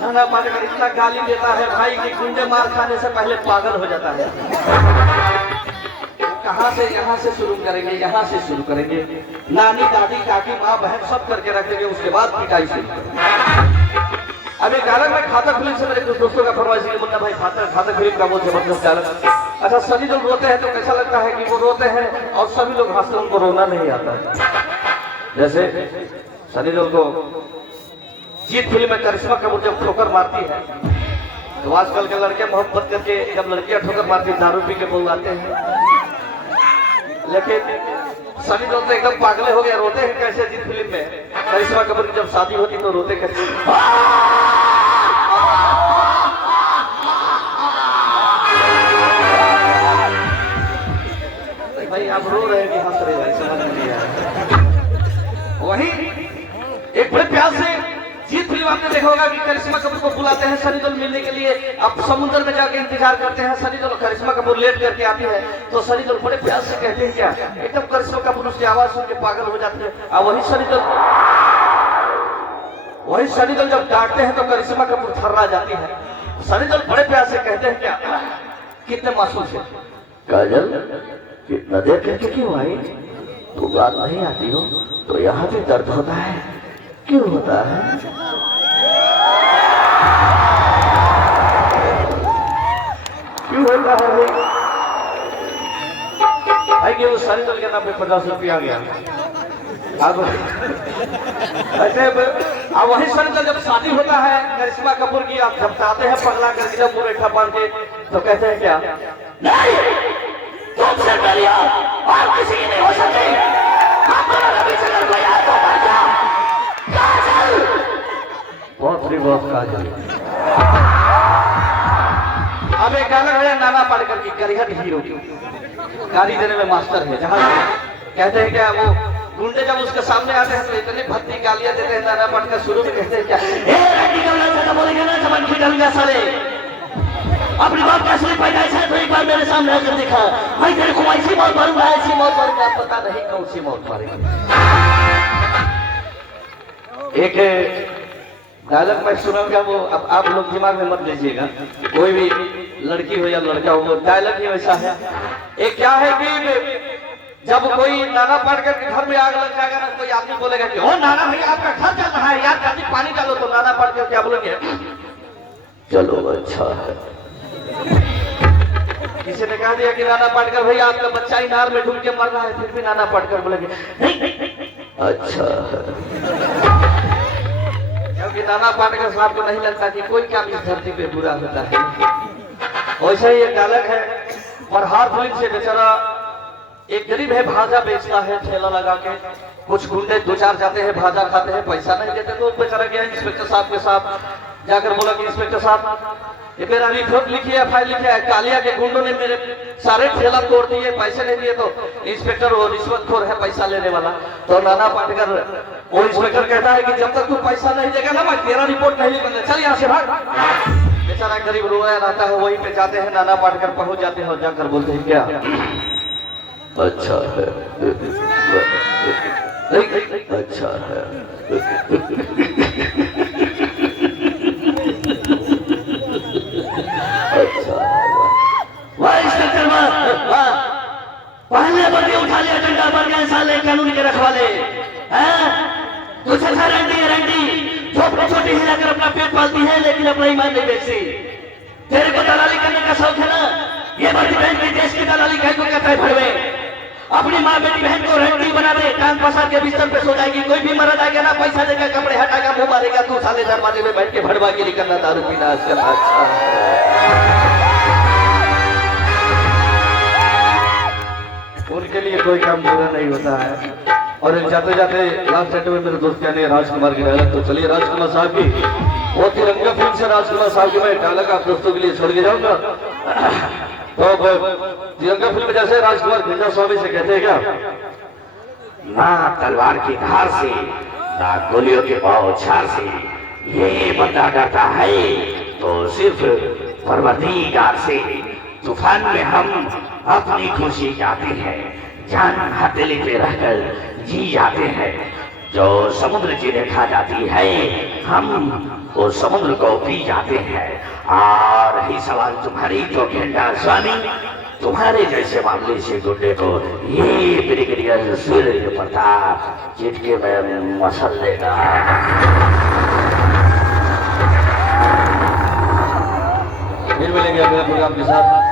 नाना पाटेकर इतना गाली देता है भाई कि गुंडे मार खाने से पहले पागल हो जाता है। कहाँ से यहाँ से शुरू करेंगे, यहाँ से शुरू करेंगे, नानी दादी काकी माँ बहन सब करके रखेंगे, उसके बाद पिटाई शुरू करेंगे। अब एक गाना में खाता फिल्म से मेरे कुछ दोस्तों का फरमाइश है, मुन्ना भाई खाता फिल्म का बहुत जबरदस्त डायलॉग। अच्छा, सभी लोग रोते हैं तो कैसा लगता है कि वो रोते हैं और सभी लोग हंसते हैं, उनको रोना नहीं आता। जैसे सनी देओल को जीत फिल्म में करिश्मा कपूर जब ठोकर मारती है तो आजकल के लड़के मोहब्बत करके जब लड़कियां ठोकर मारती है दारू पी के बुलाते हैं, लेकिन सनी देओल तो एकदम पागले हो गए, रोते हैं कैसे जीत फिल्म में करिश्मा कपूर की जब शादी होती तो रोते कैसे। भाई आप रो रहे हैं कि हंस रहे हैं, समझ नहीं आ रहा। वही एक बड़े प्यार से जीत फिल्म आपने देखा होगा कि करिश्मा कपूर को बुलाते हैं सनी देओल मिलने के लिए, अब समुद्र में जाके इंतजार करते हैं, सनी देओल करिश्मा कपूर लेट करके आती है तो सनी देओल बड़े प्यार से कहते हैं क्या, एकदम करिश्मा कपूर उसकी आवाज सुन के पागल हो जाती है। और वही सनी देओल जब डांटते हैं तो करिश्मा कपूर थर्रा जाती है। सनी देओल बड़े प्यार से कहते हैं क्या, कितने मासूम से, काजल कितना देर कहते क्यों आई, तू बात नहीं आती हो तो यहाँ भी दर्द होता है, क्यों होता है? क्यों होता है भाई? कि वो सनी देओल के नाम पे 50 रुपया आ गया। अब वही सनी देओल जब शादी होता है करिश्मा कपूर की, आप जब जाते हैं पगला करके जब मुरेठा बांध के तो कहते हैं क्या, नहीं तुमसे बढ़िया और किसी की नहीं हो सकती, हम दोनों के बीच अगर कोई आए तो मर जा। काजल, बहुत ही बहुत काजल। अब एक गाना है नाना पाटेकर की, करिहट हीरो की, गाली देने में मास्टर है, जहाँ कहते हैं क्या, वो गुंडे जब उसके सामने आते हैं तो इतनी भक्ति गालियां देते हैं, नाना पाटेकर शुरू में कहते हैं क्या, बोलेंगे ना जब की डलिया साले, अपनी बात कैसे पैदाइश है तो एक बार मेरे सामने आकर देखा, मैं तेरे को ऐसी मौत मारूंगा, ऐसी मौत मारूंगा, पता नहीं कौन सी मौत मारेगा। एक डायलॉग मैं सुनाऊंगा, वो अब आप लोग दिमाग में मत लीजिएगा, कोई भी लड़की हो या लड़का हो, वो डायलॉग ही वैसा है। एक क्या है कि जब कोई नाना पाटेकर के घर में आग लग जाएगा ना, कोई आदमी बोलेगा कि ओ नाना भैया आपका घर चल रहा है यार, जल्दी पानी डालो, तो नाना पाटेकर क्या बोलेंगे, चलो अच्छा है। किसी ने कहा दिया कि नाना पाटेकर भैया आपका बच्चा इनार में डूब के मर रहा है, फिर भी नाना पाटेकर बोलेंगे नहीं अच्छा है, क्योंकि नाना पाटेकर साहब को नहीं लगता कि कोई काम इस धरती पे बुरा होता है। वैसे ही एक डायलॉग है, बरहार फिल्म से बेचारा एक गरीब है, भाजा बेचता है ठेला लगा के, कुछ गुंडे दो चार जाते हैं, भाजा खाते हैं, पैसा नहीं देते तो बेचारा गया इंस्पेक्टर साहब के साथ, जाकर बोला कि इंस्पेक्टर साहब ये मेरा रिपोर्ट लिखिए, फाइल लिखिए, कालिया के गुंडों ने मेरे सारे ठेला तोड़ दिए, पैसे नहीं दिए, तो इंस्पेक्टर वो रिश्वतखोर है, पैसा लेने वाला। तो नाना पाटेकर, वो इंस्पेक्टर कहता है कि जब तक तू पैसा नहीं देगा ना मैं तेरा रिपोर्ट नहीं लिखूंगा, चल यहाँ से भाग। बेचारा गरीब रोया रहता है, वहीं पे जाते हैं, नाना पाटेकर पहुंच जाते हैं और जाकर बोलते हैं क्या, अच्छा है, अच्छा है, अच्छा पहले बंदे उठा लिया, डंडा बढ़ गया, साले कानून के रखवाले, कुछ ऐसा रंडी छोटी छोटी ही जाकर अपना पेट पालती है लेकिन अपना ईमान नहीं बेचती। तेरे को दलाली करने का शौक है ना, ये बड़ी बहन की देश की दलाली कह को कहता है भड़वे, अपनी माँ बेटी बहन को रंडी बना दे, कान पसार के बिस्तर पे सो जाएगी, कोई भी मर्द आएगा ना पैसा देगा, कपड़े हटाएगा, मुंह मारेगा, तू साले दरवाजे में बैठ के भड़वा गिरी करना, दारू पीना करना। उनके लिए कोई काम बुरा नहीं होता है। और जाते जाते लास्ट सेट में मेरे दोस्त ने राजकुमार की डायलॉग, तो चलिए राजकुमार साहब की, वो तिरंगा फिल्म से राजकुमार साहब की मैं डायलॉग आप दोस्तों के लिए छोड़ के जाऊंगा। तो तिरंगा फिल्म जैसे राजकुमार खिंजा स्वामी से कहते हैं क्या, ना तलवार की धार से ना गोलियों के बौछार से ये बंदा डरता है तो सिर्फ परवरदिगार से। तूफान में हम अपनी खुशी जाते हैं, जान हथेली पे रहकर जी जाते हैं, जो समुद्र की रेखा जाती है हम वो समुद्र को पी जाते हैं। और रही सवाल तुम्हारी तो घेंटा स्वामी, तुम्हारे जैसे मामले से गुंडे को ये ब्रिगेडियर सूर्य प्रताप चिटके में मसल लेगा। फिर मिलेंगे अगले प्रोग्राम के साथ।